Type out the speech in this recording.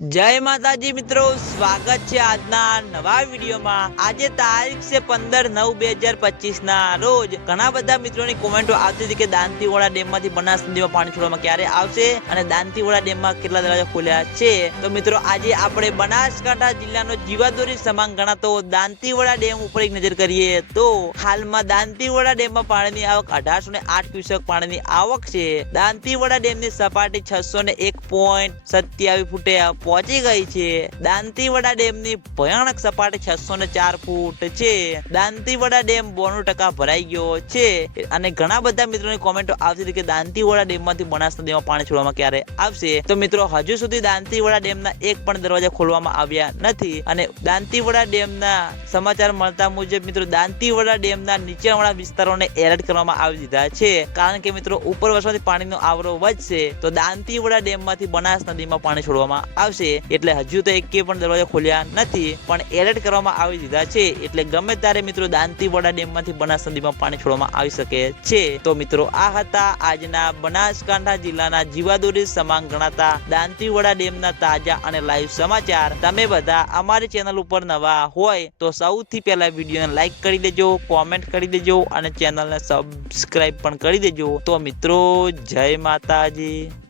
જય માતાજી મિત્રો, સ્વાગત છે આજના નવા વિડીયોમાં. આજે તારીખ છે પંદર નવ બે હજાર પચીસ ના રોજ. ઘણા બધા મિત્રોની કોમેન્ટો આવતી હતી કે દાંતીવાડા ડેમમાંથી બનાસ નદીમાં પાણી છોડવામાં ક્યારે આવશે અને દાંતીવાડા ડેમમાં કેટલા દરવાજા ખોલ્યા છે? તો મિત્રો, આજે આપણે બનાસકાંઠા જિલ્લાનો જીવાદોરી સમાન ગણાતો દાંતીવાડા ડેમ ઉપર એક નજર કરીએ તો હાલમાં દાંતીવાડા ડેમમાં પાણીની આવક અઢારસો ને આઠ ક્યુસેક પાણીની આવક છે. દાંતીવાડા ડેમની સપાટી છસો ને એક પોઈન્ટ સત્યાવીસ ફૂટે પહોંચી ગઈ છે. દાંતીવાડા ડેમની ભયાનક સપાટી છસો ને ચાર ફૂટ છે. દાંતીવાડા ડેમ બોનું ટકા ભરાઈ ગયો છે. અને ઘણા બધા મિત્રોની કોમેન્ટો આવતી હતી કે દાંતીવાડા ડેમમાંથી બનાસ નદીમાં પાણી છોડવામાં ક્યારે આવશે? તો મિત્રો, હજુ સુધી દાંતીવાડા ડેમના એક પણ દરવાજા ખોલવામાં આવ્યા નથી. અને દાંતીવાડા ડેમના સમાચાર મળતા મુજબ મિત્રો, દાંતીવાડા ડેમના નીચેવાળા વિસ્તારોને એલર્ટ કરવામાં આવી દીધા છે. કારણ કે મિત્રો, ઉપર વર્ષમાંથી પાણીનો આવરો વધશે. તો દાંતીવાડા ડેમમાંથી બનાસ નદીમાં પાણી છોડવામાં આવશે. એટલે હજુ તો એકે પણ દરવાજા ખોલ્યા નથી, પણ એલર્ટ કરવામાં આવી દીધા છે. એટલે ગમે ત્યારે મિત્રો દાંતીવાડા ડેમમાંથી બનાસ નદીમાં પાણી છોડવામાં આવી શકે છે. તો મિત્રો આ હતા આજના બનાસકાંઠા જિલ્લાના જીવાદોરી સમાન ગણાતા દાંતીવાડા ડેમના તાજા અને લાઈવ સમાચાર. તમે બધા અમારી ચેનલ ઉપર નવા હોય તો સૌથી પહેલા વિડીયોને લાઈક કરી દેજો કોમેન્ટ કરી દેજો અને ચેનલને સબસ્ક્રાઈબ પણ કરી દેજો. તો મિત્રો, જય માતાજી.